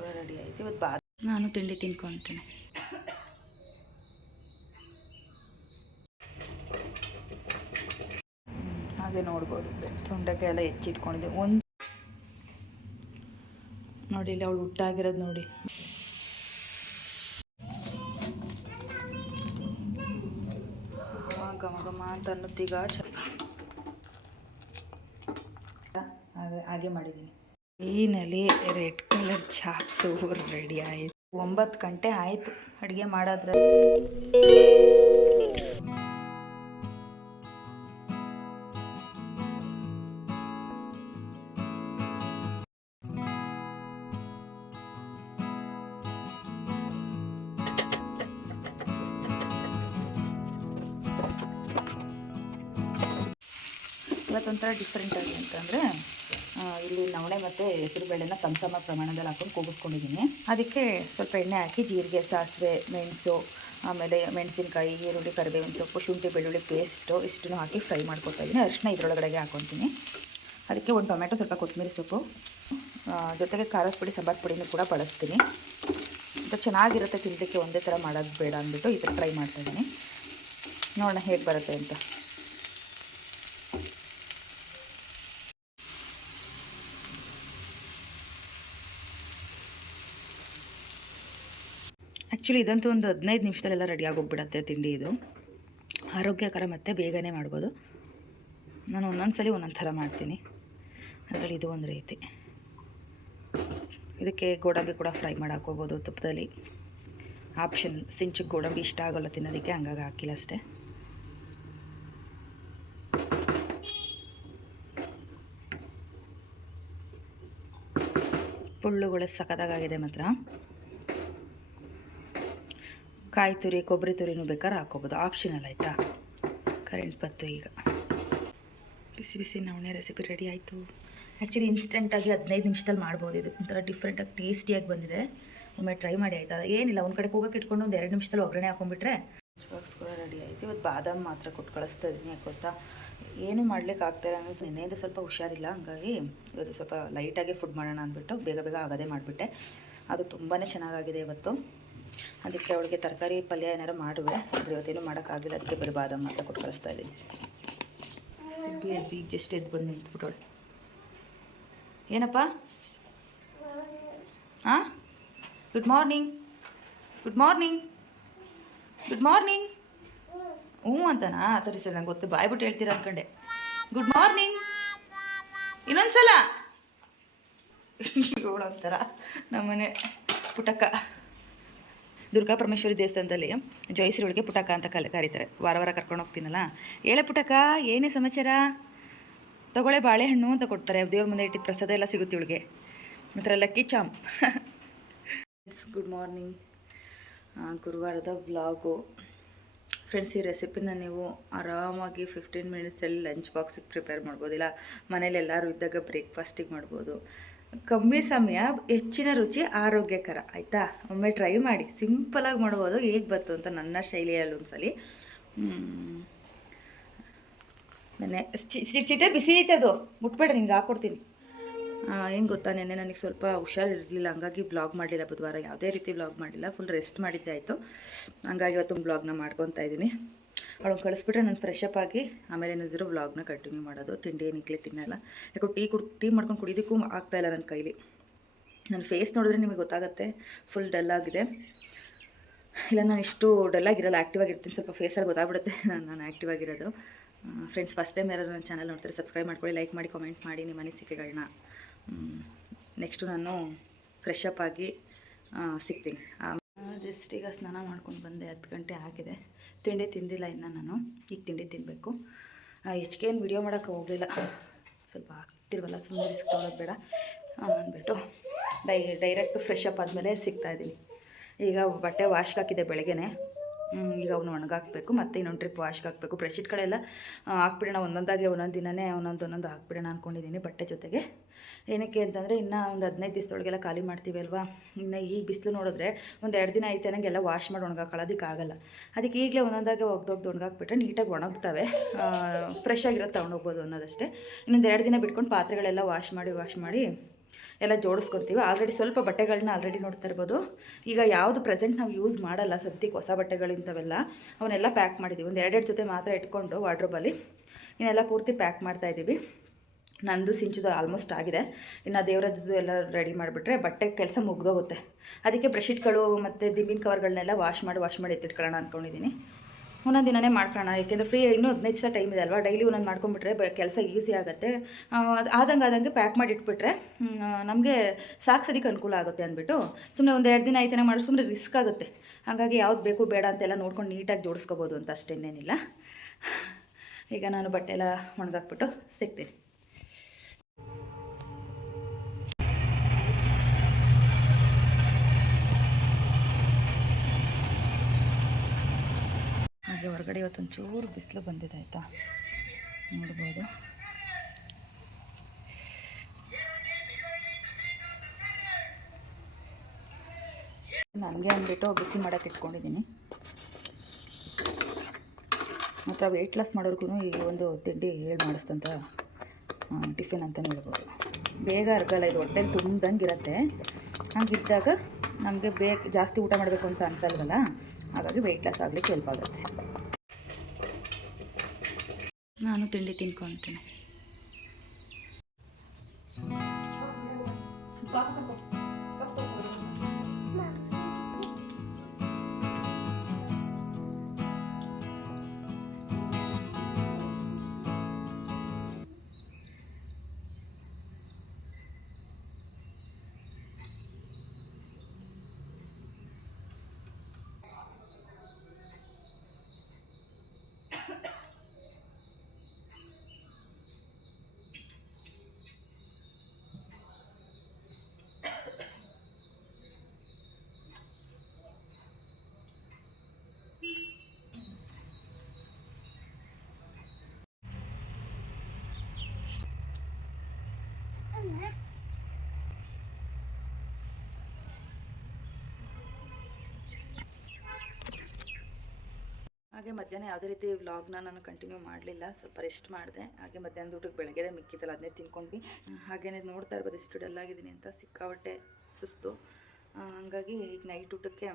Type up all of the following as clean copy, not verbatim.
ಕೂಡ ರೆಡಿ ಆಯಿತು. ಇವತ್ತು ನಾನು ತಿಂಡಿ ತಿನ್ಕೊತೀನಿ. ಹಾಗೆ ನೋಡ್ಬೋದು ತೊಂಡೆಕಾಯಿ ಎಲ್ಲ ಹೆಚ್ಚಿಟ್ಕೊಂಡಿದ್ದೆ. ಒಂದು ನೋಡಿ ಇಲ್ಲಿ ಅವಳು ಹುಟ್ಟಾಗಿರೋದು ನೋಡಿ. ಘಮ ಘಮ ಅಂತ ಅನ್ನುತ್ತೀಗ ಹಾಗೆ ಮಾಡಿದ್ದೀನಿ. ಈನಲ್ಲಿ ರೆಡ್ ಕಲರ್ ಚಾಪ್ಸು ರೆಡಿ ಆಯಿತು. 9 ಗಂಟೆ ಆಯಿತು ಅಡುಗೆ ಮಾಡೋದ್ರೆ. ಇವತ್ತೊಂಥರ ಡಿಫ್ರೆಂಟ್ ಆಗಿ ಅಂತಂದರೆ ಇಲ್ಲಿ ನವಣೆ ಮತ್ತು ಹೆಸರುಬೇಳೆನ ಸಮ ಪ್ರಮಾಣದಲ್ಲಿ ಹಾಕೊಂಡು ಕೂಗಿಸ್ಕೊಂಡಿದ್ದೀನಿ. ಅದಕ್ಕೆ ಸ್ವಲ್ಪ ಎಣ್ಣೆ ಹಾಕಿ ಜೀರಿಗೆ, ಸಾಸಿವೆ, ಮೆಣಸು, ಆಮೇಲೆ ಮೆಣಸಿನಕಾಯಿ, ಈರುಳ್ಳಿ, ಕರಿಬೇವಿನ ಸೊಪ್ಪು, ಶುಂಠಿ ಬೆಳ್ಳುಳ್ಳಿ ಪೇಸ್ಟು ಇಷ್ಟನ್ನು ಹಾಕಿ ಫ್ರೈ ಮಾಡ್ಕೊತಾಯಿದ್ದೀನಿ. ಅರಿಶಿನ ಇದರೊಳಗಡೆಗೆ ಹಾಕ್ಕೊತೀನಿ. ಅದಕ್ಕೆ ಒಂದು ಟೊಮೆಟೊ, ಸ್ವಲ್ಪ ಕೊತ್ತಂಬರಿ ಸೊಪ್ಪು, ಜೊತೆಗೆ ಖಾರದ ಪುಡಿ, ಸಾಂಬಾರು ಪುಡಿನೂ ಕೂಡ ಬಳಸ್ತೀನಿ. ಅಂತ ಚೆನ್ನಾಗಿರುತ್ತೆ ತಿನ್ನಲಿಕ್ಕೆ. ಒಂದೇ ಥರ ಮಾಡೋದು ಬೇಡ ಅಂದ್ಬಿಟ್ಟು ಈ ಥರ ಟ್ರೈ ಮಾಡ್ತಾಯಿದ್ದೀನಿ. ನೋಡೋಣ ಹೇಗೆ ಬರುತ್ತೆ ಅಂತ. ಆ್ಯಕ್ಚುಲಿ ಇದಂತೂ ಒಂದು 15 ನಿಮಿಷದಲ್ಲೆಲ್ಲ ರೆಡಿಯಾಗಿ ಹೋಗ್ಬಿಡತ್ತೆ ತಿಂಡಿ. ಇದು ಆರೋಗ್ಯಕರ ಮತ್ತು ಬೇಗನೆ ಮಾಡ್ಬೋದು. ನಾನು ಒಂದೊಂದು ಸಲ ಒಂದೊಂದು ಥರ ಮಾಡ್ತೀನಿ. ಅದರಲ್ಲಿ ಇದು ಒಂದು ರೀತಿ. ಇದಕ್ಕೆ ಗೋಡಂಬಿ ಕೂಡ ಫ್ರೈ ಮಾಡಿ ಹಾಕೋಬೋದು ತುಪ್ಪದಲ್ಲಿ. ಆಪ್ಷನ್. ಸಿಂಚಕ್ಕೆ ಗೋಡಂಬಿ ಇಷ್ಟ ಆಗೋಲ್ಲ ತಿನ್ನೋದಕ್ಕೆ, ಹಂಗಾಗಿ ಹಾಕಿಲ್ಲ ಅಷ್ಟೇ. ಪುಳ್ಳುಗಳು ಸಖತ್ತಾಗಿದೆ ಮಾತ್ರ. ಕಾಯಿ ತುರಿ, ಕೊಬ್ಬರಿ ತುರಿನೂ ಬೇಕಾದ್ರೆ ಹಾಕ್ಕೋಬೋದು, ಆಪ್ಷನಲ್ ಆಯಿತಾ. ಕರೆಂಟ್ ಬತ್ತು ಈಗ. ಬಿಸಿ ಬಿಸಿ ನವಣೆ ರೆಸಿಪಿ ರೆಡಿ ಆಯಿತು. ಆ್ಯಕ್ಚುಲಿ ಇನ್ಸ್ಟೆಂಟಾಗಿ 15 ನಿಮಿಷದಲ್ಲಿ ಮಾಡ್ಬೋದು. ಇದು ಒಂಥರ ಡಿಫ್ರೆಂಟಾಗಿ ಟೇಸ್ಟಿಯಾಗಿ ಬಂದಿದೆ. ಒಮ್ಮೆ ಟ್ರೈ ಮಾಡಿ ಆಯಿತಾ. ಏನಿಲ್ಲ, ಒಂದು ಕಡೆ ಕೂಗಕ್ಕೆ ಇಟ್ಕೊಂಡು ಒಂದು 2 ನಿಮಿಷದಲ್ಲಿ ಒಗ್ಗರಣೆ ಹಾಕೊಂಡ್ಬಿಟ್ರೆ ಬಾಕ್ಸ್ ಕೂಡ ರೆಡಿ ಆಯಿತು. ಇವತ್ತು ಬಾದಾಮ್ ಮಾತ್ರ ಕೊಟ್ಟು ಕಳಿಸ್ತಾ ಇದ್ದೀನಿ. ಯಾಕೆ ಗೊತ್ತಾ, ಏನೂ ಮಾಡ್ಲಿಕ್ಕೆ ಆಗ್ತಾಯಿಲ್ಲ. ಅನ್ನೋದು ನಿನ್ನೆಯಿಂದ ಸ್ವಲ್ಪ ಹುಷಾರಿಲ್ಲ, ಹಂಗಾಗಿ ಇವತ್ತು ಸ್ವಲ್ಪ ಲೈಟಾಗಿ ಫುಡ್ ಮಾಡೋಣ ಅಂದ್ಬಿಟ್ಟು ಬೇಗ ಬೇಗ ಆಗೋದೇ ಮಾಡಿಬಿಟ್ಟೆ. ಅದು ತುಂಬಾ ಚೆನ್ನಾಗಾಗಿದೆ ಇವತ್ತು. ಅದಕ್ಕೆ ಅವಳಿಗೆ ತರಕಾರಿ ಪಲ್ಯ ಏನಾರು ಮಾಡುವೆ. ಆದರೆ ಇವತ್ತೇನು ಮಾಡೋಕ್ಕಾಗಿಲ್ಲ, ಅದಕ್ಕೆ ಬರೀ ಬಾದಾಮ್ ಮಾತ್ರ ಕೊಟ್ಟು ಕಳಿಸ್ತಾ ಇದ್ದೀನಿ. ಸುಬ್ಬಿ ಅದು ಈಗ ಜಸ್ಟ್ ಎದ್ದು ಬಂದು ನಿಂತ್ಬಿಟ್ಟವಳು. ಏನಪ್ಪ? ಹಾಂ, good morning, good morning, good morning. ಹ್ಞೂ ಅಂತನಾ? ಸರಿ ಸರಿ, ನಂಗೆ ಗೊತ್ತು, ಬಾಯ್ಬಿಟ್ಟು ಹೇಳ್ತೀರ ಅಂದ್ಕೊಂಡೆ. Good morning. ಇನ್ನೊಂದು ಸಲ ಇವಳು ಒಂಥರ ನಮ್ಮನೆ ಪುಟಕ್ಕ. ದುರ್ಗಾ ಪರಮೇಶ್ವರಿ ದೇವಸ್ಥಾನದಲ್ಲಿ ಜಯಶ್ರೀ ಒಳಗೆ ಪುಟಕ ಅಂತ ಕರೀತಾರೆ. ವಾರ ವಾರ ಕರ್ಕೊಂಡು ಹೋಗ್ತೀನಲ್ಲ. ಹೇಳೆ ಪುಟಕ, ಏನೇ ಸಮಾಚಾರ? ತಗೊಳ್ಳೆ ಬಾಳೆಹಣ್ಣು ಅಂತ ಕೊಡ್ತಾರೆ. ದೇವ್ರ ಮುಂದೆ ಇಟ್ಟಿದ್ದು ಪ್ರಸಾದ ಎಲ್ಲ ಸಿಗುತ್ತೆ ಇವಳಿಗೆ. ಒಂಥರ ಲಕ್ಕಿ ಚಾಮ್. Good morning. ಗುರುವಾರದ ವ್ಲಾಗು ಫ್ರೆಂಡ್ಸ್. ಈ ರೆಸಿಪಿನ ನೀವು ಆರಾಮಾಗಿ 15 ಮಿನಿಟ್ಸಲ್ಲಿ ಲಂಚ್ ಬಾಕ್ಸಿಗೆ ಪ್ರಿಪೇರ್ ಮಾಡ್ಬೋದಿಲ್ಲ. ಮನೇಲಿ ಎಲ್ಲರೂ ಇದ್ದಾಗ ಬ್ರೇಕ್ಫಾಸ್ಟಿಗೆ ಮಾಡ್ಬೋದು. ಕಮ್ಮಿ ಸಮಯ, ಹೆಚ್ಚಿನ ರುಚಿ, ಆರೋಗ್ಯಕರ. ಆಯಿತಾ? ಒಮ್ಮೆ ಟ್ರೈ ಮಾಡಿ. ಸಿಂಪಲಾಗಿ ಮಾಡ್ಬೋದು. ಹೇಗೆ ಬಂತು ಅಂತ ನನ್ನ ಶೈಲಿಯಲ್ಲಿ ಒಂದ್ಸಲಿ. ನೆನ್ನೆ ಚಿಟ್ಟೆ ಬಿಸಿ ಐತೆ, ಅದು ಮುಟ್ಬೇಡ, ನಿಂಗೆ ಹಾಕ್ಕೊಡ್ತೀನಿ. ಏನು ಗೊತ್ತಾ, ನೆನ್ನೆ ನನಗೆ ಸ್ವಲ್ಪ ಹುಷಾರಿರಲಿಲ್ಲ, ಹಂಗಾಗಿ ಬ್ಲಾಗ್ ಮಾಡಲಿಲ್ಲ. ಬುಧವಾರ ಯಾವುದೇ ರೀತಿ ಬ್ಲಾಗ್ ಮಾಡಲಿಲ್ಲ. ಫುಲ್ ರೆಸ್ಟ್ ಮಾಡಿದ್ದೆ ಆಯಿತು. ಹಂಗಾಗಿ ಇವತ್ತು ಬ್ಲಾಗ್ನ ಮಾಡ್ಕೊತಾ ಇದ್ದೀನಿ. ಅವಳನ್ನು ಕಳಿಸ್ಬಿಟ್ರೆ ನಾನು ಫ್ರೆಶ್ ಅಪ್ ಆಗಿ ಆಮೇಲೆ ಏನಾದರೂ ವ್ಲಾಗ್ನ ಕಂಟಿನ್ಯೂ ಮಾಡೋದು. ತಿಂಡಿ ಏನಿಕ್ಲೆ ತಿನ್ನಲ್ಲ. ಯಾಕೋ ಟೀ ಮಾಡ್ಕೊಂಡು ಕುಡಿಯೋದಕ್ಕೂ ಆಗ್ತಾಯಿಲ್ಲ ನನ್ನ ಕೈಲಿ. ನನ್ನ ಫೇಸ್ ನೋಡಿದ್ರೆ ನಿಮಗೆ ಗೊತ್ತಾಗುತ್ತೆ, ಫುಲ್ ಡಲ್ ಆಗಿದೆ. ಇಲ್ಲ, ನಾನು ಇಷ್ಟು ಡಲ್ಲಾಗಿರಲ್ಲ, ಆ್ಯಕ್ಟಿವ್ ಆಗಿರ್ತೀನಿ. ಸ್ವಲ್ಪ ಫೇಸಲ್ಲಿ ಗೊತ್ತಾಗ್ಬಿಡುತ್ತೆ ನಾನು ಆ್ಯಕ್ಟಿವ್ ಆಗಿರೋದು. ಫ್ರೆಂಡ್ಸ್, ಫಸ್ಟ್ ಟೈಮ್ ಯಾರಾದರೂ ನನ್ನ ಚಾನಲ್ ನೋಡ್ತಾರೆ, ಸಬ್ಸ್ಕ್ರೈಬ್ ಮಾಡ್ಕೊಳ್ಳಿ, ಲೈಕ್ ಮಾಡಿ, ಕಾಮೆಂಟ್ ಮಾಡಿ ನಿಮ್ಮ ಅನಿಸಿಕೆಗಳನ್ನ. ನೆಕ್ಸ್ಟು ನಾನು ಫ್ರೆಶ್ ಅಪ್ ಆಗಿ ಸಿಗ್ತೀನಿ. ಜಸ್ಟ್ ಈಗ ಸ್ನಾನ ಮಾಡ್ಕೊಂಡು ಬಂದೆ. 10 ಗಂಟೆ ಆಗಿದೆ. ತಿಂಡಿ ತಿಂದಿಲ್ಲ ಇನ್ನು ನಾನು. ಈಗ ತಿಂಡಿ ತಿನ್ನಬೇಕು. ಹೆಚ್ಚಿಗೆ ಏನು ವಿಡಿಯೋ ಮಾಡೋಕ್ಕೆ ಹೋಗಲಿಲ್ಲ. ಸ್ವಲ್ಪ ಆಗ್ತಿರ್ವಲ್ಲ, ಸುಮ್ಮನೆ ರಿಸ್ಕ್ ತೊಗೊಳೋದು ಬೇಡ ಅಂದ್ಬಿಟ್ಟು ಡೈರೆಕ್ಟ್ ಫ್ರೆಶ್ ಅಪ್ ಆದಮೇಲೆ ಸಿಗ್ತಾಯಿದ್ದೀನಿ. ಈಗ ಬಟ್ಟೆ ವಾಶ್ಗೆ ಹಾಕಿದ್ದೆ ಬೆಳಗ್ಗೆನೆ. ಈಗ ಅವನು ಒಣಗಾಕಬೇಕು. ಮತ್ತು ಇನ್ನೊಂದು ಟ್ರಿಪ್ ವಾಶ್ಗೆ ಹಾಕಬೇಕು. ಬ್ರೆಡ್ಶೀಟ್ಗಳೆಲ್ಲ ಹಾಕ್ಬಿಡೋಣ, ಒಂದೊಂದಾಗಿ ಒಂದೊಂದು ದಿನವೇ ಒಂದೊಂದು ಹಾಕ್ಬಿಡೋಣ ಅಂದ್ಕೊಂಡಿದ್ದೀನಿ ಬಟ್ಟೆ ಜೊತೆಗೆ. ಏನಕ್ಕೆ ಅಂತಂದರೆ ಇನ್ನೂ ಒಂದು 15 ದಿವಸದೊಳಗೆಲ್ಲ ಖಾಲಿ ಮಾಡ್ತೀವಿ ಅಲ್ವಾ. ಇನ್ನು ಈ ಬಿಸಿಲು ನೋಡಿದ್ರೆ ಒಂದು 2 ದಿನ ಐತೆ ನನಗೆಲ್ಲ ವಾಶ್ ಮಾಡಿ ಒಣಗಾಕೊಳ್ಳೋದಕ್ಕಾಗಲ್ಲ. ಅದಕ್ಕೆ ಈಗಲೇ ಒಂದೊಂದಾಗೆ ಒಗ್ದೊಗ್ದು ಒಣಗಾಕ್ಬಿಟ್ರೆ ನೀಟಾಗಿ ಒಣಗ್ತವೆ, ಫ್ರೆಶ್ ಆಗಿರೋದು ತೊಗೊಂಡೋಗ್ಬೋದು ಅನ್ನೋದಷ್ಟೇ. ಇನ್ನೊಂದು 2 ದಿನ ಬಿಟ್ಕೊಂಡು ಪಾತ್ರೆಗಳೆಲ್ಲ ವಾಶ್ ಮಾಡಿ ಎಲ್ಲ ಜೋಡಿಸ್ಕೊತೀವಿ. ಆಲ್ರೆಡಿ ಸ್ವಲ್ಪ ಬಟ್ಟೆಗಳನ್ನ ಆಲ್ರೆಡಿ ನೋಡ್ತಾ ಇರ್ಬೋದು. ಈಗ ಯಾವುದು ಪ್ರೆಸೆಂಟ್ ನಾವು ಯೂಸ್ ಮಾಡಲ್ಲ ಸದ್ಯಕ್ಕೆ, ಹೊಸ ಬಟ್ಟೆಗಳಿಂಥವೆಲ್ಲ ಅವನ್ನೆಲ್ಲ ಪ್ಯಾಕ್ ಮಾಡಿದ್ದೀವಿ. ಒಂದು 2 ಜೊತೆ ಮಾತ್ರ ಇಟ್ಕೊಂಡು ವಾರ್ಡ್ರೋಬಲ್ಲಿ ಇನ್ನೆಲ್ಲ ಪೂರ್ತಿ ಪ್ಯಾಕ್ ಮಾಡ್ತಾಯಿದ್ದೀವಿ. ನಂದು ಸಿಂಚುದು ಆಲ್ಮೋಸ್ಟ್ ಆಗಿದೆ. ಇನ್ನು ದೇವರದ್ದು ಎಲ್ಲ ರೆಡಿ ಮಾಡಿಬಿಟ್ರೆ ಬಟ್ಟೆ ಕೆಲಸ ಮುಗ್ದೋಗುತ್ತೆ. ಅದಕ್ಕೆ ಬ್ರಷ್ಶೀಟ್ಗಳು ಮತ್ತು ದಿಂಬಿನ ಕವರ್ಗಳನ್ನೆಲ್ಲ ವಾಶ್ ಮಾಡಿ ಎತ್ತಿಟ್ಕೊಳ್ಳೋಣ ಅಂದ್ಕೊಂಡಿದ್ದೀನಿ. ಒಂದೊಂದು ದಿನವೇ ಮಾಡ್ಕೊಳ್ಳೋಣ, ಏಕೆಂದರೆ ಫ್ರೀ ಇನ್ನೂ 15 ದಿವಸ ಟೈಮ್ ಇದೆ ಅಲ್ವಾ. ಡೈಲಿ ಒಂದೊಂದು ಮಾಡ್ಕೊಂಬಿಟ್ರೆ ಕೆಲಸ ಈಸಿ ಆಗುತ್ತೆ. ಆದಂಗೆ ಪ್ಯಾಕ್ ಮಾಡಿ ಇಟ್ಬಿಟ್ರೆ ನಮಗೆ ಸಾಕ್ಸೋದಕ್ಕೆ ಅನುಕೂಲ ಆಗುತ್ತೆ ಅಂದ್ಬಿಟ್ಟು ಸುಮ್ಮನೆ ಒಂದು 2 ದಿನ ಐತನ ಮಾಡಿ ಸುಮ್ಮನೆ ರಿಸ್ಕ್ ಆಗುತ್ತೆ. ಹಾಗಾಗಿ ಯಾವ್ದು ಬೇಕು ಬೇಡ ಅಂತೆಲ್ಲ ನೋಡ್ಕೊಂಡು ನೀಟಾಗಿ ಜೋಡಿಸ್ಕೋಬೋದು ಅಂತ ಅಷ್ಟೇನೇನಿಲ್ಲ. ಈಗ ನಾನು ಬಟ್ಟೆ ಎಲ್ಲ ಒಣಗಾಕ್ಬಿಟ್ಟು ಸಿಗ್ತೀನಿ. ಹಾಗೆ ಹೊರಗಡೆ ಇವತ್ತೊಂಚೂರು ಬಿಸಿಲು ಬಂದಿದೆ ಆಯಿತಾ, ನೋಡ್ಬೋದು. ನನಗೆ ಅಂದ್ಬಿಟ್ಟು ಬಿಸಿ ಮಾಡೋಕ್ಕೆ ಇಟ್ಕೊಂಡಿದ್ದೀನಿ. ಮಾತ್ರ ವೆಯ್ಟ್ ಲಾಸ್ ಮಾಡೋರ್ಗು ಈ ಒಂದು ತಿಂಡಿ ಹೇಳಿ ಮಾಡಿಸ್ತಂತ ಟಿಫಿನ್ ಅಂತಲೇ ಹೇಳ್ಬೋದು. ಬೇಗ ಅರ್ಗಲ್ಲ ಇದು, ಹೊಟ್ಟೆಗೆ ತುಂಬ್ದಂಗೆ ಇರುತ್ತೆ. ಹಾಗಿದ್ದಾಗ ನಮಗೆ ಜಾಸ್ತಿ ಊಟ ಮಾಡಬೇಕು ಅಂತ ಅನ್ಸಲ್ವಲ್ಲ, ಹಾಗಾಗಿ ವೆಯ್ಟ್ ಲಾಸ್ ಆಗಲಿಕ್ಕೆ ಹೆಲ್ಪ್ ಆಗುತ್ತೆ. ನಾನು ತಿಂಡಿ ತಿನ್ಕೊತೀನಿ. ಹಾಗೆ ಮಧ್ಯಾಹ್ನ ಯಾವುದೇ ರೀತಿ ವ್ಲಾಗ್ನ ನಾನು ಕಂಟಿನ್ಯೂ ಮಾಡಲಿಲ್ಲ, ಸ್ವಲ್ಪ ರೆಸ್ಟ್ ಮಾಡಿದೆ. ಹಾಗೆ ಮಧ್ಯಾಹ್ನದ ಊಟಕ್ಕೆ ಬೆಳಗ್ಗೆ ಮಿಕ್ಕಿತ್ತಲ್ಲ ಅದನ್ನೇ ತಿನ್ಕೊಂಡ್ವಿ. ಹಾಗೆಯೇ ನೋಡ್ತಾ ಇರ್ಬೋದು ಎಷ್ಟು ಡಲ್ ಆಗಿದ್ದೀನಿ ಅಂತ, ಸಿಕ್ಕಾಪಟ್ಟೆ ಸುಸ್ತು. ಹಾಗಾಗಿ ಈಗ ನೈಟ್ ಊಟಕ್ಕೆ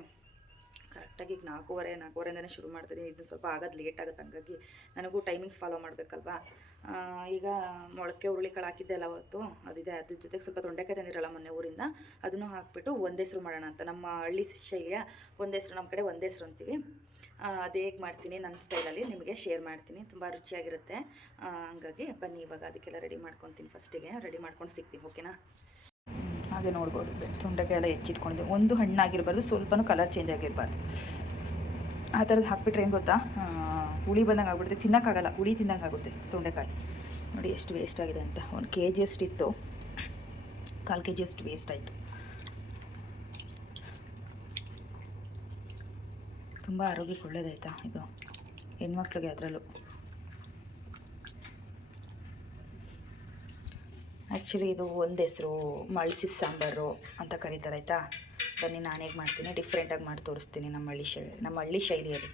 ಕರೆಕ್ಟಾಗಿ ಈಗ 4:30 ಶುರು ಮಾಡ್ತಿದ್ದೀನಿ. ಇದು ಸ್ವಲ್ಪ ಆಗೋದು ಲೇಟ್ ಆಗುತ್ತೆ, ಹಂಗಾಗಿ ನನಗೂ ಟೈಮಿಂಗ್ಸ್ ಫಾಲೋ ಮಾಡಬೇಕಲ್ವಾ. ಈಗ ಮೊಳಕೆ ಹುರುಳಿಕಾಳು ಹಾಕಿದ್ದೆ ಅಲ್ಲ ಅವತ್ತು, ಅದಿದೆ. ಅದ್ರ ಜೊತೆಗೆ ಸ್ವಲ್ಪ ತೊಂಡೆಕಾಯಿ ತಂದಿರಲ್ಲ ಮೊನ್ನೆ ಊರಿಂದ, ಅದನ್ನು ಹಾಕಿಬಿಟ್ಟು ಒಂದೇಸರು ಮಾಡೋಣ ಅಂತ. ನಮ್ಮ ಹಳ್ಳಿ ಶೈಲಿಯ ಒಂದೇಸರು, ನಮ್ಮ ಕಡೆ ಒಂದೇಸರು ಅಂತೀವಿ. ಅದು ಹೇಗೆ ಮಾಡ್ತೀನಿ ನನ್ನ ಸ್ಟೈಲಲ್ಲಿ ನಿಮಗೆ ಶೇರ್ ಮಾಡ್ತೀನಿ. ತುಂಬ ರುಚಿಯಾಗಿರುತ್ತೆ. ಹಂಗಾಗಿ ಬನ್ನಿ ಇವಾಗ ಅದಕ್ಕೆಲ್ಲ ರೆಡಿ ಮಾಡ್ಕೊತೀನಿ. ಫಸ್ಟಿಗೆ ರೆಡಿ ಮಾಡ್ಕೊಂಡು ಸಿಗ್ತೀನಿ, ಓಕೆನಾ. ಹಾಗೆ ನೋಡ್ಬೋದು ತೊಂಡೆಕಾಯಿ ಎಲ್ಲ ಹೆಚ್ಚಿಟ್ಕೊಂಡಿದ್ದೆ. ಒಂದು ಹಣ್ಣಾಗಿರಬಾರ್ದು, ಸ್ವಲ್ಪನೂ ಕಲರ್ ಚೇಂಜ್ ಆಗಿರಬಾರ್ದು. ಆ ಥರದ್ದು ಹಾಕ್ಬಿಟ್ರೆ ಏನು ಗೊತ್ತಾ, ಹುಳಿ ಬಂದಂಗೆ ಆಗ್ಬಿಡುತ್ತೆ, ತಿನ್ನೋಕ್ಕಾಗಲ್ಲ, ಹುಳಿ ತಿನ್ನಂಗೆ ಆಗುತ್ತೆ ತೊಂಡೆಕಾಯಿ. ನೋಡಿ ಎಷ್ಟು ವೇಸ್ಟ್ ಆಗಿದೆ ಅಂತ. 1 kg ಅಷ್ಟಿತ್ತು, 1/4 kg ಅಷ್ಟು ವೇಸ್ಟ್ ಆಯಿತು. ತುಂಬ ಆರೋಗ್ಯಕ್ಕೆ ಒಳ್ಳೇದಾಯ್ತಾ ಇದು, ಹೆಣ್ಮಕ್ಳಿಗೆ ಅದರಲ್ಲೂ. ಆ್ಯಕ್ಚುಲಿ ಇದು ಒಂದೇಸರು ಮಳ್ಸಿ ಸಾಂಬಾರು ಅಂತ ಕರೀತಾರೆ ಆಯಿತಾ. ಬನ್ನಿ ನಾನು ಹೇಗೆ ಮಾಡ್ತೀನಿ ಡಿಫ್ರೆಂಟಾಗಿ ಮಾಡಿ ತೋರಿಸ್ತೀನಿ ನಮ್ಮ ಹಳ್ಳಿ ಶೈಲಿಯಲ್ಲಿ.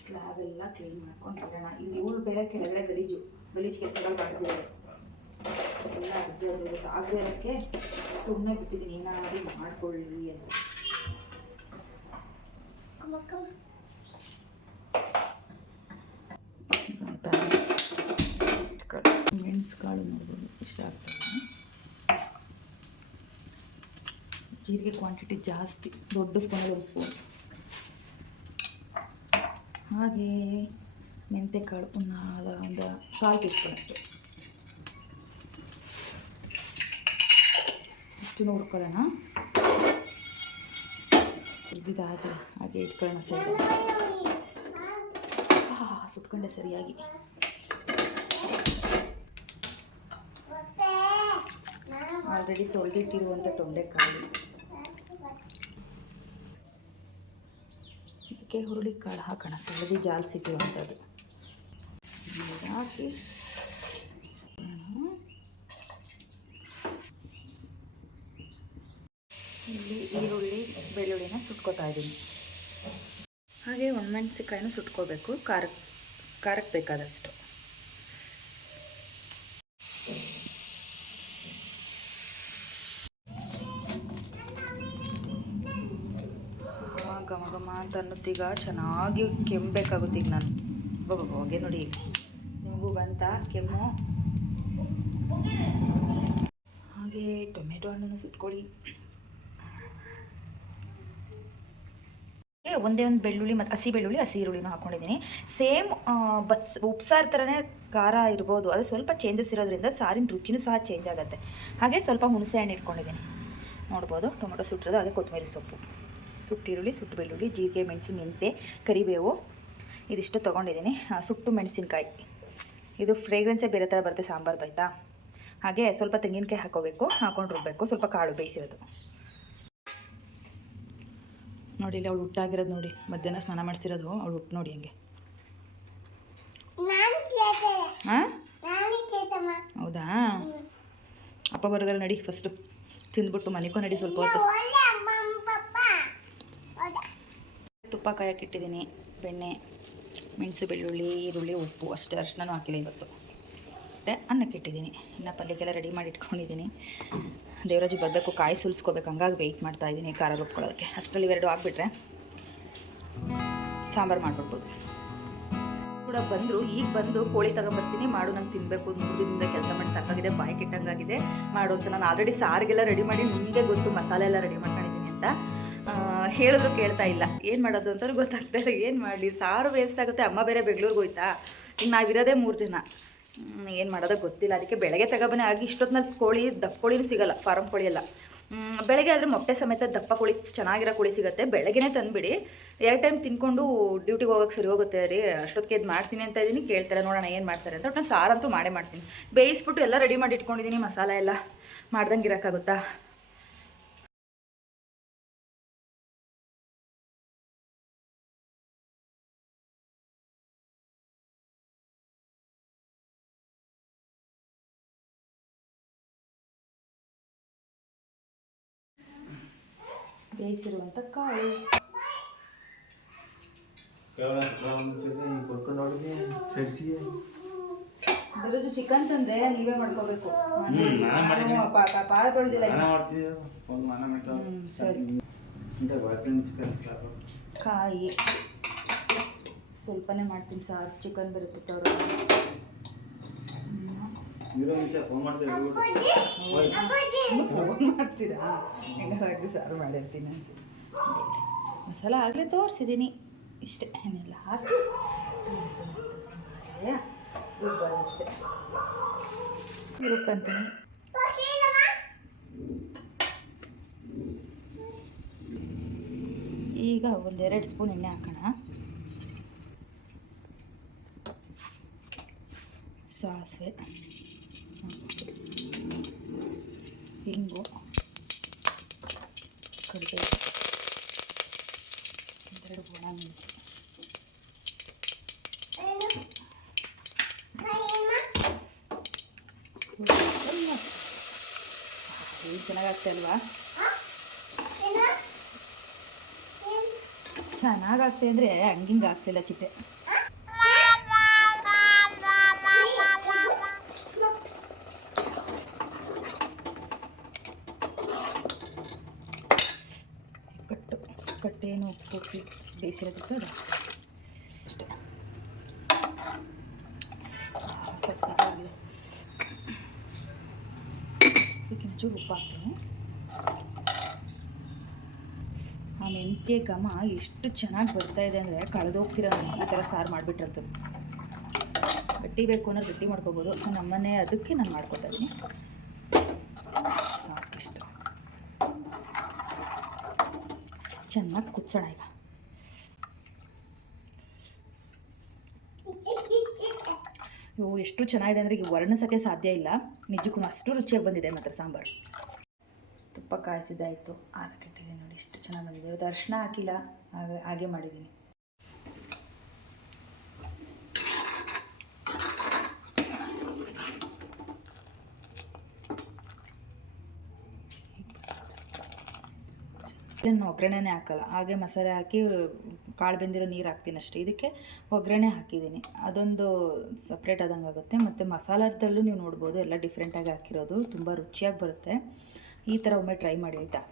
ಸ್ಲ್ಯಾಬ್ ಎಲ್ಲ ಕ್ಲೀನ್ ಮಾಡ್ಕೊಂಡು ಇಡೋಣ. ಇಲ್ಲಿ ಇವ್ರು ಬೇರೆ ಕೆಳಗಡೆ ಗಲೀಜು ಕೆಲಸಗಳು ಮಾಡ್ತಿದ್ದಾರೆ ಎಲ್ಲ. ಆಗದೆ ಇರೋಕ್ಕೆ ಸುಮ್ಮನೆ ಬಿಟ್ಟಿದ್ದೀನಿ, ಏನಾದರೂ ಮಾಡ್ಕೊಳ್ಳಿ ಅಂತ. ಮೆಣಸುಕಾಳು ನೋಡ್ಬೋದು ಇಷ್ಟ ಆಗ್ತದೆ. ಜೀರಿಗೆ ಕ್ವಾಂಟಿಟಿ ಜಾಸ್ತಿ, ದೊಡ್ಡ ಸ್ಪೂನಲ್ಲಿ 1 ಸ್ಪೂನ್. ಹಾಗೆ ಮೆಂತೆಕಾಳು ಒಂದು 1/4 ಟೀ ಸ್ಪೂನ್ ಅಷ್ಟು. ಇಷ್ಟು ಹುರ್ಕೊಳ್ಳೋಣ. ಇದ್ದಿದ್ದಾಗಲಿ ಹಾಗೆ ಇಟ್ಕೊಳ್ಳೋಣ. ಸರಿ, ಸುಟ್ಕೊಂಡೆ ಸರಿಯಾಗಿ. ಆಲ್ರೆಡಿ ತೊಳೆದಿಟ್ಟಿರುವಂಥ ತೊಂಡೆಕಾಳು, ಇದಕ್ಕೆ ಹುರುಳಿಕಾಳು ಹಾಕೋಣ. ತೊಳೆದು ಜಾಲಿಸಿಟ್ಟಿರುವಂಥದ್ದು ಹಾಕಿ ಇಲ್ಲಿ ಈರುಳ್ಳಿ ಬೆಳ್ಳುಳ್ಳಿನ ಸುಟ್ಕೋತಾ ಇದ್ದೀನಿ. ಹಾಗೆ ಒಣಮೆಣಸಿಕಾಯಿನೂ ಸುಟ್ಕೋಬೇಕು, ಖಾರಕ್ಕೆ ಬೇಕಾದಷ್ಟು. ಅಂತ ಅನ್ನೋತ್ತೀಗ ಚೆನ್ನಾಗಿ ಕೆಮ್ಮಬೇಕಾಗುತ್ತೆ. ಈಗ ನಾನು ಹೋಗೆ ನೋಡಿ, ನಿಮಗೂ ಬಂತ ಕೆಮ್ಮು? ಹಾಗೆ ಟೊಮೆಟೊ ಹಣ್ಣನ್ನು ಸುಟ್ಕೊಳ್ಳಿ. ಒಂದೇ ಒಂದು ಬೆಳ್ಳುಳ್ಳಿ ಮತ್ತು ಹಸಿ ಬೆಳ್ಳುಳ್ಳಿ, ಹಸಿ ಈರುಳ್ಳಿನೂ ಹಾಕ್ಕೊಂಡಿದ್ದೀನಿ. ಸೇಮ್ ಉಪ್ಸಾರು ಥರನೇ ಖಾರ ಇರ್ಬೋದು, ಅದು ಸ್ವಲ್ಪ ಚೇಂಜಸ್ ಇರೋದ್ರಿಂದ ಸಾರಿನ ರುಚಿನೂ ಸಹ ಚೇಂಜ್ ಆಗುತ್ತೆ. ಹಾಗೆ ಸ್ವಲ್ಪ ಹುಣಸೆ ಹಣ್ಣು ಇಟ್ಕೊಂಡಿದ್ದೀನಿ, ನೋಡ್ಬೋದು. ಟೊಮೆಟೊ ಸುಟ್ಟಿರೋದು, ಹಾಗೆ ಕೊತ್ತಂಬರಿ ಸೊಪ್ಪು, ಸುಟ್ಟು ಈರುಳ್ಳಿ, ಸುಟ್ಟು ಬೆಳ್ಳುಳ್ಳಿ, ಜೀರಿಗೆ, ಮೆಣಸು, ಮೆಂತೆ, ಕರಿಬೇವು ಇದಿಷ್ಟು ತೊಗೊಂಡಿದ್ದೀನಿ. ಸುಟ್ಟು ಮೆಣಸಿನ್ಕಾಯಿ, ಇದು ಫ್ರೇಗ್ರೆನ್ಸೇ ಬೇರೆ ಥರ ಬರುತ್ತೆ ಸಾಂಬಾರ್ದು, ಆಯಿತಾ. ಹಾಗೆ ಸ್ವಲ್ಪ ತೆಂಗಿನಕಾಯಿ ಹಾಕೋಬೇಕು, ಹಾಕೊಂಡು ರುಬ್ಬಬೇಕು. ಸ್ವಲ್ಪ ಕಾಳು ಬೇಯಿಸಿರೋದು ನೋಡಿ. ಇಲ್ಲಿ ಅವಳು ಹುಟ್ಟಾಗಿರೋದು ನೋಡಿ, ಮಧ್ಯಾಹ್ನ ಸ್ನಾನ ಮಾಡ್ತಿರೋದು ಅವಳು ಹುಟ್ಟು ನೋಡಿ. ಹಂಗೆ ಹಾಂ, ಹೌದಾ? ಅಪ್ಪ ಬರೋದಲ್ಲ, ನಡಿ ಫಸ್ಟು ತಿಂದ್ಬಿಟ್ಟು ಮನೆಗೂ ನಡಿ. ಸ್ವಲ್ಪ ಹೊತ್ತು ತುಪ್ಪ ಕಾಯಕ್ಕಿಟ್ಟಿದ್ದೀನಿ. ಬೆಣ್ಣೆ, ಮೆಣಸು, ಬೆಳ್ಳುಳ್ಳಿ, ಈರುಳ್ಳಿ, ಉಪ್ಪು ಅಷ್ಟೇ, ಅರ್ಶಿನೂ ಹಾಕಿಲ್ಲ ಇವತ್ತು. ಮತ್ತು ಅನ್ನಕ್ಕೆ ಇಟ್ಟಿದ್ದೀನಿ. ಇನ್ನು ಪಲ್ಯಕ್ಕೆಲ್ಲ ರೆಡಿ ಮಾಡಿ ಇಟ್ಕೊಂಡಿದ್ದೀನಿ. ದೇವರಾಜು ಬರಬೇಕು, ಕಾಯಿ ಸುಲಿಸ್ಕೋಬೇಕು, ಹಂಗಾಗಿ ವೆಯ್ಟ್ ಮಾಡ್ತಾಯಿದ್ದೀನಿ ಖಾರ ರುಬ್ಕೊಳ್ಳೋದಕ್ಕೆ. ಅಷ್ಟರಲ್ಲಿ ಇವೆರಡು ಆಗಿಬಿಟ್ರೆ ಸಾಂಬಾರು ಮಾಡಿಬಿಡ್ಬೋದು. ಕೂಡ ಬಂದರು, ಈಗ ಬಂದು ಕೋಳಿ ತಗೊಂಬರ್ತೀನಿ ಮಾಡು, ನಾನು ತಿನ್ನಬೇಕು. 3 ದಿನದಿಂದ ಕೆಲಸ ಮಾಡಿ ಸಾಕಾಗಿದೆ, ಬಾಯಿ ಕೆಟ್ಟಂಗಾಗಿದೆ, ಮಾಡು ಅಂತ. ನಾನು ಆಲ್ರೆಡಿ ಸಾರಿಗೆಲ್ಲ ರೆಡಿ ಮಾಡಿ, ನಿಮಗೆ ಗೊತ್ತು ಮಸಾಲೆ ಎಲ್ಲ ರೆಡಿ ಮಾಡ್ಕೊಂಡಿದ್ದೀನಿ ಅಂತ. ಹೇಳಿದ್ರು ಕೇಳ್ತಾ ಇಲ್ಲ, ಏನು ಮಾಡೋದು ಅಂತಲೂ ಗೊತ್ತಾಗ್ತಾ ಇಲ್ಲ. ಏನು ಮಾಡಲಿ, ಸಾರು ವೇಸ್ಟ್ ಆಗುತ್ತೆ. ಅಮ್ಮ ಬೇರೆ ಬೆಂಗಳೂರಿಗೆ ಹೋಯ್ತಾ, ಈಗ ನಾವಿರೋದೇ 3 ಜನ. ಏನು ಮಾಡೋದೋ ಗೊತ್ತಿಲ್ಲ. ಅದಕ್ಕೆ ಬೆಳಗ್ಗೆ ತಗೊಬನ್ನಿ. ಆಗಿ ಇಷ್ಟೊತ್ತಿನಲ್ಲಿ ಕೋಳಿ, ದಪ್ಪ ಕೋಳಿನೂ ಸಿಗೋಲ್ಲ, ಫಾರಮ್ ಕೋಳಿ ಎಲ್ಲ. ಬೆಳಗ್ಗೆ ಆದರೆ ಮೊಟ್ಟೆ ಸಮೇತ ದಪ್ಪ ಕೋಳಿ, ಚೆನ್ನಾಗಿರೋ ಕೋಳಿ ಸಿಗುತ್ತೆ. ಬೆಳಗ್ಗೆನೇ ತಂದುಬಿಡಿ, 2 ಟೈಮ್ ತಿನ್ಕೊಂಡು ಡ್ಯೂಟಿಗೆ ಹೋಗೋಕ್ಕೆ ಸರಿ ಹೋಗುತ್ತೆ ರೀ. ಅಷ್ಟೊತ್ತಿಗೆ ಇದು ಮಾಡ್ತೀನಿ ಅಂತ ಇದ್ದೀನಿ, ಕೇಳ್ತಾರೆ, ನೋಡೋಣ ಏನು ಮಾಡ್ತಾರೆ ಅಂತ. ನಾನು ಸಾರಂತೂ ಮಾಡೇ ಮಾಡ್ತೀನಿ. ಬೇಯಿಸ್ಬಿಟ್ಟು ಎಲ್ಲ ರೆಡಿ ಮಾಡಿ ಇಟ್ಕೊಂಡಿದ್ದೀನಿ, ಮಸಾಲೆ ಎಲ್ಲ ಮಾಡ್ದಂಗೆ ಇರೋಕ್ಕಾಗುತ್ತಾ? ಬೇಯಿಸಿರುವಂಥ ಕಾಳು. ಬರೋದು ಚಿಕನ್ ತಂದರೆ ನೀವೇ ಮಾಡ್ಕೋಬೇಕು. ಪಾರ ತೊಳೆದಿಲ್ಲ. ಸರಿ, ಕಾಯಿ ಸ್ವಲ್ಪನೇ ಮಾಡ್ತೀನಿ. ಸಾರು ಚಿಕನ್ ಬರುತ್ತೆ ಅವರು. ಫೋನ್ ಮಾಡ್ತೀರಾ? ಹೆಂಗಾದ್ರು ಸಾರು ಮಾಡಿರ್ತೀನಿ ಅನ್ಸುತ್ತೆ. ಮಸಾಲ ಆಗಲೇ ತೋರಿಸಿದ್ದೀನಿ, ಇಷ್ಟೇ. ಏನೆಲ್ಲ ಹಾಕಿ ರುಬ್ಬೋದಷ್ಟೇ. ರುಬ್ಬಂತೀನಿ. ಈಗ 1-2 ಸ್ಪೂನ್ ಎಣ್ಣೆ ಹಾಕೋಣ. ಸಾಸಿವೆ, ಹಿಂಗು, ಕರಿಬೇವು, 2 ಒಣ ಮೆಣಸು, ಏನು ಚೆನ್ನಾಗಾಗ್ತಾ ಅಲ್ವಾ? ಚೆನ್ನಾಗಾಗ್ತದೆ ಅಂದರೆ ಹಂಗಿಂಗೆ ಆಗ್ತಿಲ್ಲ ಚಿಟ್ಟೆ. ಕಟ್ಟೇನು ಉಪ್ಪು ಬೇಯಿಸಿರೋದಕ್ಕೆ ಅದು ಅಷ್ಟೇ. ಸಕ್ಕತ್ತಾಗಿದೆ. ಇದಕ್ಕೆ ಒಂಚೂರು ಉಪ್ಪು ಹಾಕ್ತೀನಿ. ಆ ಮೆಂತ್ಯ ಘಮ ಎಷ್ಟು ಚೆನ್ನಾಗಿ ಬರ್ತಾಯಿದೆ ಅಂದರೆ ಕಳೆದೋಗ್ತೀರ ಈ ಥರ ಸಾರು ಮಾಡಿಬಿಟ್ರಂತೂ. ಗಟ್ಟಿ ಬೇಕು ಅನ್ನೋದು ಗಟ್ಟಿ ಮಾಡ್ಕೋಬೋದು. ನಮ್ಮನೆ ಅದಕ್ಕೆ ನಾನು ಮಾಡ್ಕೊತಾ ಇದ್ದೀನಿ. ಸಾಕಿಷ್ಟು ಚೆನ್ನಾಗಿ ಕುದಿಸೋಣ. ಈಗ ಇವು ಎಷ್ಟು ಚೆನ್ನಾಗಿದೆ ಅಂದರೆ ಈಗ ವರ್ಣಿಸೋಕ್ಕೆ ಸಾಧ್ಯ ಇಲ್ಲ. ನಿಜಕ್ಕೂ ಅಷ್ಟು ರುಚಿಯಾಗಿ ಬಂದಿದೆ ಮಾತ್ರ ಸಾಂಬಾರು. ತುಪ್ಪ ಕಾಯಿಸಿದ್ದಾಯಿತು, ಹಾಕಿಟ್ಟಿದ್ದೀನಿ ನೋಡಿ, ಎಷ್ಟು ಚೆನ್ನಾಗಿ ಬಂದಿದೆ. ಇವತ್ತು ಅರಿಶಿನ ಹಾಕಿಲ್ಲ, ಹಾಗೆ ಮಾಡಿದ್ದೀನಿ. ನಾನು ಒಗ್ಗರಣೆನೇ ಹಾಕಲ್ಲ, ಹಾಗೆ ಮಸಾಲೆ ಹಾಕಿ ಕಾಳು ಬೆಂದಿರೋ ನೀರು ಹಾಕ್ತೀನಿ ಅಷ್ಟೇ. ಇದಕ್ಕೆ ಒಗ್ಗರಣೆ ಹಾಕಿದ್ದೀನಿ, ಅದೊಂದು ಸಪ್ರೇಟ್ ಆದಂಗೆ ಆಗುತ್ತೆ. ಮತ್ತು ಮಸಾಲದಲ್ಲೂ ನೀವು ನೋಡ್ಬೋದು ಎಲ್ಲ ಡಿಫ್ರೆಂಟಾಗಿ ಹಾಕಿರೋದು, ತುಂಬ ರುಚಿಯಾಗಿ ಬರುತ್ತೆ. ಈ ಥರ ಒಮ್ಮೆ ಟ್ರೈ ಮಾಡಿ ಆಯಿತಾ.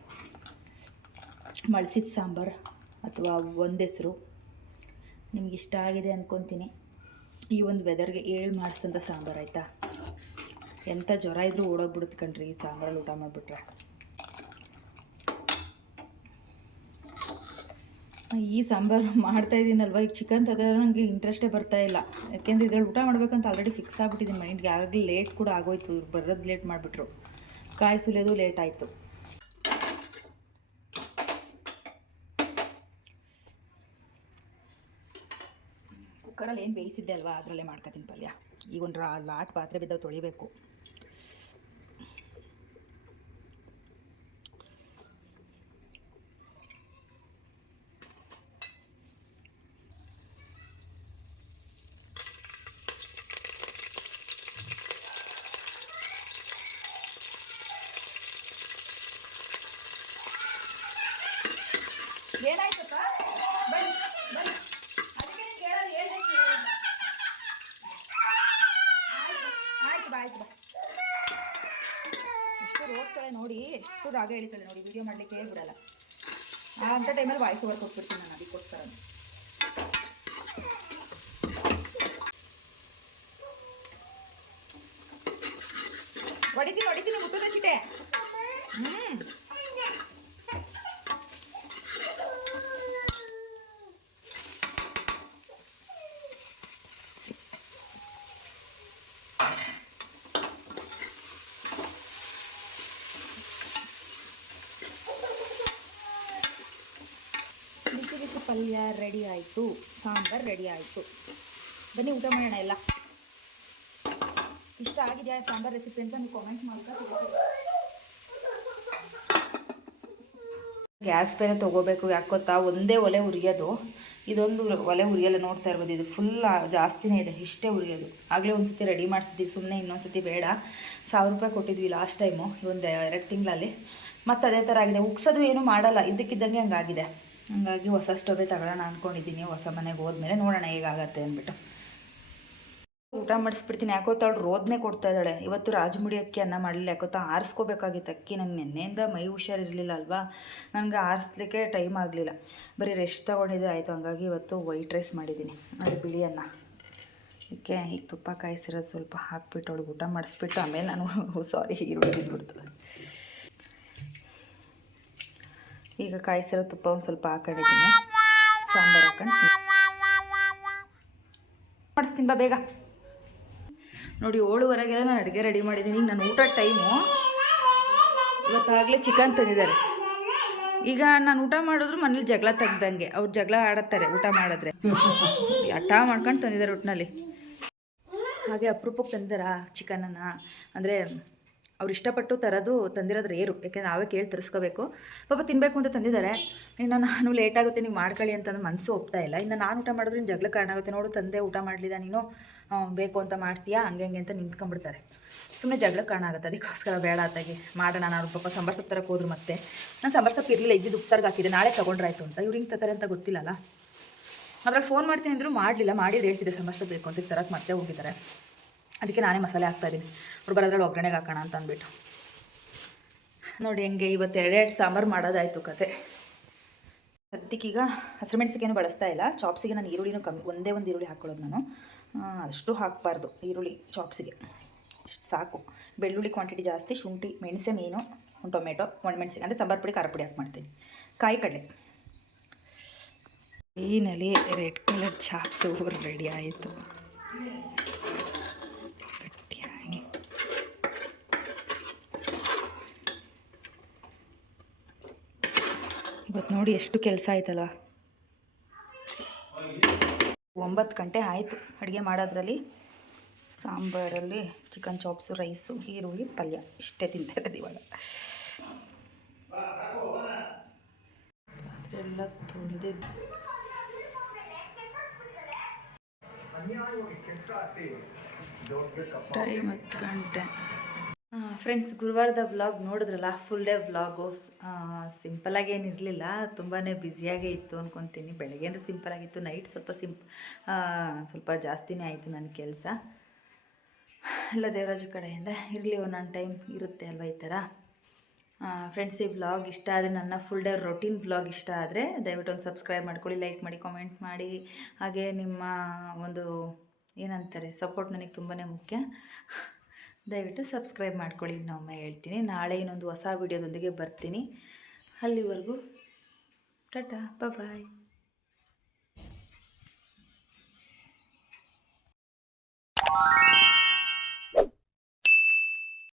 ಮಳ್ಸಿದ ಸಾಂಬಾರು ಅಥವಾ ಒಂದು ಹೆಸರು ನಿಮ್ಗೆ ಇಷ್ಟ ಆಗಿದೆ ಅಂದ್ಕೊತೀನಿ. ಈ ಒಂದು ವೆದರ್ಗೆ ಏಳು ಮಾಡಿಸಿದಂಥ ಸಾಂಬಾರು ಆಯಿತಾ. ಎಂಥ ಜ್ವರ ಇದ್ರೂ ಓಡೋಗ್ಬಿಡುತ್ತೆ ಕಣ್ರಿ ಈ ಸಾಂಬಾರಲ್ಲಿ ಊಟ ಮಾಡಿಬಿಟ್ರೆ. ಈ ಸಾಂಬಾರು ಮಾಡ್ತಾಯಿದ್ದೀನಲ್ವ, ಈಗ ಚಿಕನ್ ತೆಗೆದ್ರೆ ನನಗೆ ಇಂಟ್ರೆಸ್ಟೇ ಬರ್ತಾಯಿಲ್ಲ. ಯಾಕೆಂದರೆ ಇದ್ರಲ್ಲಿ ಊಟ ಮಾಡಬೇಕಂತ ಆಲ್ರೆಡಿ ಫಿಕ್ಸ್ ಆಗಿಬಿಟ್ಟಿದ್ದೀನಿ ಮೈಂಡ್ಗೆ. ಆಗಲೇ ಲೇಟ್ ಕೂಡ ಆಗೋಯ್ತು, ಇವ್ರು ಬರೋದು ಲೇಟ್ ಮಾಡಿಬಿಟ್ರು, ಕಾಯಿ ಸುಲಿಯೋದು ಲೇಟ್ ಆಯಿತು. ಕುಕ್ಕರಲ್ಲಿ ಏನು ಬೇಯಿಸಿದ್ದೆ ಅಲ್ವಾ ಅದರಲ್ಲೇ ಮಾಡ್ಕೊತೀನಿ ಪಲ್ಯ. ಈಗ ಒಂದು ಲಾಟ್ ಪಾತ್ರೆ ಬಿದ್ದಾವೆ ತೊಳಿಬೇಕು. ಏನಾಯ್ತಪ್ಪ? ಬನ್ನಿ ಬನ್ನಿ, ಅದಕ್ಕೆ ನಿಮ್ಗೆ ಹೇಳೋದು ಹೇಳ್ಬೇಕು. ಆಯ್ತು ಬಾ, ಆಯ್ತು ಬಾ. ಎಷ್ಟು ರೋಸ್ತಾಳೆ ನೋಡಿ, ಎಷ್ಟು ರಾಗ ಹೇಳ್ತಾಳೆ ನೋಡಿ, ವಿಡಿಯೋ ಮಾಡಲಿಕ್ಕೆ ಬಿಡಲ್ಲ. ಅಂಥ ಟೈಮಲ್ಲಿ ವಾಯ್ಸ್ ಓವರ್ ಕೊಟ್ಬಿಡ್ತೀನಿ ನಾನು, ಅದಕ್ಕೋಸ್ಕರ. ಹೊಡಿತೀನಿ ಮುಟ್ಟದ ಚಿಟೆ. ಬಿಸಿ ಪಲ್ಯ ರೆಡಿ ಆಯಿತು, ಸಾಂಬಾರು ರೆಡಿ ಆಯಿತು. ಬನ್ನಿ ಊಟ ಮಾಡೋಣ ಎಲ್ಲ. ಇಷ್ಟ ಆಗಿದೆಯಾ ಸಾಂಬಾರು ರೆಸಿಪಿ ಅಂತ ನೀವು ಕಾಮೆಂಟ್ ಮಾಡ್ತಾ. ಗ್ಯಾಸ್ ಬೇರೆ ತೊಗೋಬೇಕು, ಯಾಕೆ ಗೊತ್ತಾ, ಒಂದೇ ಒಲೆ ಉರಿಯೋದು. ಇದೊಂದು ಒಲೆ ಉರಿಯಲ್ಲ, ನೋಡ್ತಾ ಇರ್ಬೋದು, ಇದು ಫುಲ್ ಜಾಸ್ತಿನೇ ಇದೆ, ಇಷ್ಟೇ ಉರಿಯೋದು. ಆಗಲೇ ಒಂದು ಸತಿ ರೆಡಿ ಮಾಡಿಸಿದ್ವಿ, ಸುಮ್ಮನೆ ಇನ್ನೊಂದು ಸತಿ ಬೇಡ. 1000 ರೂಪಾಯಿ ಕೊಟ್ಟಿದ್ವಿ ಲಾಸ್ಟ್ ಟೈಮು, ಒಂದು 2 ತಿಂಗಳಲ್ಲಿ. ಮತ್ತು ಅದೇ ಥರ ಆಗಿದೆ, ಉಗ್ಸೋದು ಏನೂ ಮಾಡಲ್ಲ, ಇದ್ದಕ್ಕಿದ್ದಂಗೆ ಹಂಗಾಗಿದೆ. ಹಂಗಾಗಿ ಹೊಸ ಸ್ಟೋವೇ ತಗೊಳ್ಳೋಣ ಅಂದ್ಕೊಂಡಿದ್ದೀನಿ. ಹೊಸ ಮನೆಗೆ ಹೋದ್ಮೇಲೆ ನೋಡೋಣ ಹೇಗಾಗತ್ತೆ ಅಂದ್ಬಿಟ್ಟು. ಊಟ ಮಾಡಿಸ್ಬಿಡ್ತೀನಿ. ಯಾಕೋತಾಳು ರೋದನೆ ಕೊಡ್ತಾ ಇದ್ದಾಳೆ. ಇವತ್ತು ರಾಜಮುಡಿ ಅಕ್ಕಿ ಅನ್ನ ಮಾಡಲಿಲ್ಲ, ಯಾಕೋತಾ ಆರಿಸ್ಕೋಬೇಕಾಗಿತ್ತು ಅಕ್ಕಿ. ನಂಗೆ ನಿನ್ನೆಯಿಂದ ಮೈ ಹುಷಾರಿರಲಿಲ್ಲ ಅಲ್ವಾ, ನನಗೆ ಆರಿಸ್ಲಿಕ್ಕೆ ಟೈಮ್ ಆಗಲಿಲ್ಲ, ಬರೀ ರೆಸ್ಟ್ ತೊಗೊಂಡಿದ್ದೆ ಆಯಿತು. ಹಂಗಾಗಿ ಇವತ್ತು ವೈಟ್ ರೈಸ್ ಮಾಡಿದ್ದೀನಿ, ಅದು ಬಿಳಿ ಅನ್ನ. ಅದಕ್ಕೆ ಈಗ ತುಪ್ಪ ಕಾಯಿಸಿರೋದು ಸ್ವಲ್ಪ ಹಾಕ್ಬಿಟ್ಟು ಅವಳಿಗೆ ಊಟ ಮಾಡಿಸ್ಬಿಟ್ಟು ಆಮೇಲೆ ನಾನು ಈರುಳ್ಳಿ ಬಿದ್ದುಬಿಡ್ತು. ಈಗ ಕಾಯಿಸಿರೋ ತುಪ್ಪ ಒಂದು ಸ್ವಲ್ಪ ಹಾಕೊಂಡಿದ್ದೀನಿ, ಸಾಂಬಾರು ಹಾಕೊಂಡು ಮಾಡಿಸ್ತೀನಿ ಬಾ ಬೇಗ. ನೋಡಿ 7:15 ನಾನು ಅಡುಗೆ ರೆಡಿ ಮಾಡಿದ್ದೀನಿ. ಈಗ ನಾನು ಊಟ ಟೈಮು. ಇವತ್ತಾಗಲೇ ಚಿಕನ್ ತಂದಿದ್ದಾರೆ. ಈಗ ನಾನು ಊಟ ಮಾಡಿದ್ರು ಮನೇಲಿ ಜಗಳ ತೆಗ್ದಂಗೆ, ಅವ್ರು ಜಗಳ ಆಡುತ್ತಾರೆ ಊಟ ಮಾಡಿದ್ರೆ. ಹಠ ಮಾಡ್ಕೊಂಡು ತಂದಿದ್ದಾರೆ ಒಟ್ಟಿನಲ್ಲಿ. ಹಾಗೆ ಅಪರೂಪಕ್ಕೆ ತಂದಿದ್ದಾರ ಚಿಕನನ್ನು, ಅಂದರೆ ಅವ್ರು ಇಷ್ಟಪಟ್ಟು ತಂದಿರೋದು ರೇರು, ಯಾಕೆಂದರೆ ನಾವೇ ಕೇಳಿ ತರಿಸ್ಕೋಬೇಕು. ಪಾಪ ತಿನ್ನಬೇಕು ಅಂತ ತಂದಿದ್ದಾರೆ. ಇನ್ನು ನಾನು ಲೇಟಾಗುತ್ತೆ ನೀವು ಮಾಡ್ಕೊಳ್ಳಿ ಅಂತಂದು ಮನಸ್ಸು ಒಪ್ತಾ ಇಲ್ಲ. ಇನ್ನು ನಾನು ಊಟ ಮಾಡಿದ್ರೆ ಇನ್ನು ಜಗಳ ಕಾರಣ ಆಗುತ್ತೆ. ನೋಡು ತಂದೆ ಊಟ ಮಾಡಲಿಲ್ಲ, ನೀನು ಬೇಕು ಅಂತ ಮಾಡ್ತೀಯಾ ಹಂಗೆ ಅಂತ ನಿಂತ್ಕೊಂಡ್ಬಿಡ್ತಾರೆ. ಸುಮ್ಮನೆ ಜಗಳ ಕಾರಣ ಆಗುತ್ತೆ. ಅದಕ್ಕೋಸ್ಕರ ಬೇಡ ಅತ್ತಾಗಿ ಮಾಡೋಣ. ನಾನು ಪಾಪ ಸಾಂಬಾರು ಸೊಪ್ಪು ತರಕ್ಕೆ ಹೋದ್ರು, ಮತ್ತೆ ನಾನು ಸಾಂಬಾರು ಸೊಪ್ಪು ಇರಲಿಲ್ಲ, ಇದ್ದಿದ್ದು ಉಪ್ಸಾರ್ಗೆ ಹಾಕಿದೆ, ನಾಳೆ ತೊಗೊಂಡ್ರಾಯ್ತು ಅಂತ. ಇವ್ರು ಹಿಂಗೆ ತರ್ತಾರೆ ಅಂತ ಗೊತ್ತಿಲ್ಲಲ್ಲ. ಅದ್ರಲ್ಲಿ ಫೋನ್ ಮಾಡ್ತೀನಿ ಅಂದರೂ ಮಾಡಲಿಲ್ಲ, ಮಾಡಿದ್ರೆ ಹೇಳ್ತಿದ್ದೆ ಸಾಂಬಾರು ಸೊಪ್ಪು ಬೇಕು ಅಂತ ತರಕ್ಕೆ ಮತ್ತೆ ಹೋಗಿದ್ದಾರೆ. ಅದಕ್ಕೆ ನಾನೇ ಮಸಾಲೆ ಹಾಕ್ತಾಯಿದ್ದೀನಿ, ಅವ್ರು ಬರೋದ್ರಲ್ಲಿ ಒಗ್ಗರಣೆಗೆ ಹಾಕೋಣ ಅಂತ ಅಂದ್ಬಿಟ್ಟು. ನೋಡಿ ಹೆಂಗೆ ಇವತ್ತು 2 ಸಾಂಬಾರು ಮಾಡೋದಾಯಿತು ಕತೆ. ಸದ್ಯಕ್ಕೀಗ ಹಸಿರು ಮೆಣಸಿಗೇನು ಬಳಸ್ತಾ ಇಲ್ಲ. ಚಾಪ್ಸಿಗೆ ನಾನು ಈರುಳ್ಳಿನೂ ಕಮ್ಮಿ, ಒಂದೇ ಒಂದು ಈರುಳ್ಳಿ ಹಾಕ್ಕೊಳ್ಳೋದು ನಾನು. ಅಷ್ಟು ಹಾಕಬಾರ್ದು ಈರುಳ್ಳಿ ಚಾಪ್ಸಿಗೆ, ಇಷ್ಟು ಸಾಕು. ಬೆಳ್ಳುಳ್ಳಿ ಕ್ವಾಂಟಿಟಿ ಜಾಸ್ತಿ, ಶುಂಠಿ, ಮೆಣಸೆ ಮೀನು, ಒಂದು ಟೊಮೆಟೊ, ಒಣಮೆಣಸಿಗೆ ಅಂದರೆ ಸಾಂಬಾರು ಪುಡಿ ಖಾರ ಪುಡಿ ಹಾಕಿ ಮಾಡ್ತೀನಿ. ಕಾಯಿ ಕಡಲೆ. ಈನಲ್ಲಿ ರೆಡ್ ಕಲರ್ ಚಾಪ್ಸು ರೆಡಿ ಆಯಿತು. ಇವತ್ತು ನೋಡಿ ಎಷ್ಟು ಕೆಲಸ ಆಯ್ತಲ್ವ. 9 ಗಂಟೆ ಆಯಿತು ಅಡುಗೆ ಮಾಡೋದ್ರಲ್ಲಿ. ಸಾಂಬಾರಲ್ಲಿ ಚಿಕನ್ ಚಾಪ್ಸು, ರೈಸು, ಈರುಳ್ಳಿ, ಪಲ್ಯ ಇಷ್ಟೇ ತಿಂತಾ ಇರೋದು ಇವಾಗ. ಎಲ್ಲ ತೊಳೆದು ಟೈಮ್ 10 ಗಂಟೆ. ಫ್ರೆಂಡ್ಸ್, ಗುರುವಾರದ ವ್ಲಾಗ್ ನೋಡಿದ್ರಲ್ಲ, ಫುಲ್ ಡೇ ವ್ಲಾಗು. ಸಿಂಪಲಾಗಿ ಏನಿರಲಿಲ್ಲ, ತುಂಬಾ ಬ್ಯುಸಿಯಾಗೇ ಇತ್ತು ಅಂದ್ಕೊತೀನಿ. ಬೆಳಗ್ಗೆಯಿಂದ ಸಿಂಪಲಾಗಿತ್ತು, ನೈಟ್ ಸ್ವಲ್ಪ ಜಾಸ್ತಿನೇ ಆಯಿತು ನನ್ನ ಕೆಲಸ ಎಲ್ಲ. ದೇವರಾಜ ಕಡೆಯಿಂದ ಇರಲಿ, ಒಂದೊಂದು ಟೈಮ್ ಇರುತ್ತೆ ಅಲ್ವ ಈ ಥರ. ಫ್ರೆಂಡ್ಸ್, ಈ ವ್ಲಾಗ್ ಇಷ್ಟ ಆದರೆ, ನನ್ನ ಫುಲ್ ಡೇ ರೊಟೀನ್ ವ್ಲಾಗ್ ಇಷ್ಟ ಆದರೆ ದಯವಿಟ್ಟು ಒಂದು ಸಬ್ಸ್ಕ್ರೈಬ್ ಮಾಡ್ಕೊಳ್ಳಿ, ಲೈಕ್ ಮಾಡಿ, ಕಾಮೆಂಟ್ ಮಾಡಿ. ಹಾಗೆ ನಿಮ್ಮ ಒಂದು ಏನಂತಾರೆ ಸಪೋರ್ಟ್ ನನಗೆ ತುಂಬಾ ಮುಖ್ಯ. ದಯವಿಟ್ಟು ಸಬ್ಸ್ಕ್ರೈಬ್ ಮಾಡ್ಕೊಳ್ಳಿ. ಇನ್ನೊಮ್ಮೆ ಹೇಳ್ತೀನಿ, ನಾಳೆ ಇನ್ನೊಂದು ಹೊಸ ವಿಡಿಯೋದೊಂದಿಗೆ ಬರ್ತೀನಿ. ಅಲ್ಲಿವರೆಗೂ ಟಾಟಾ, ಬಾಯ್.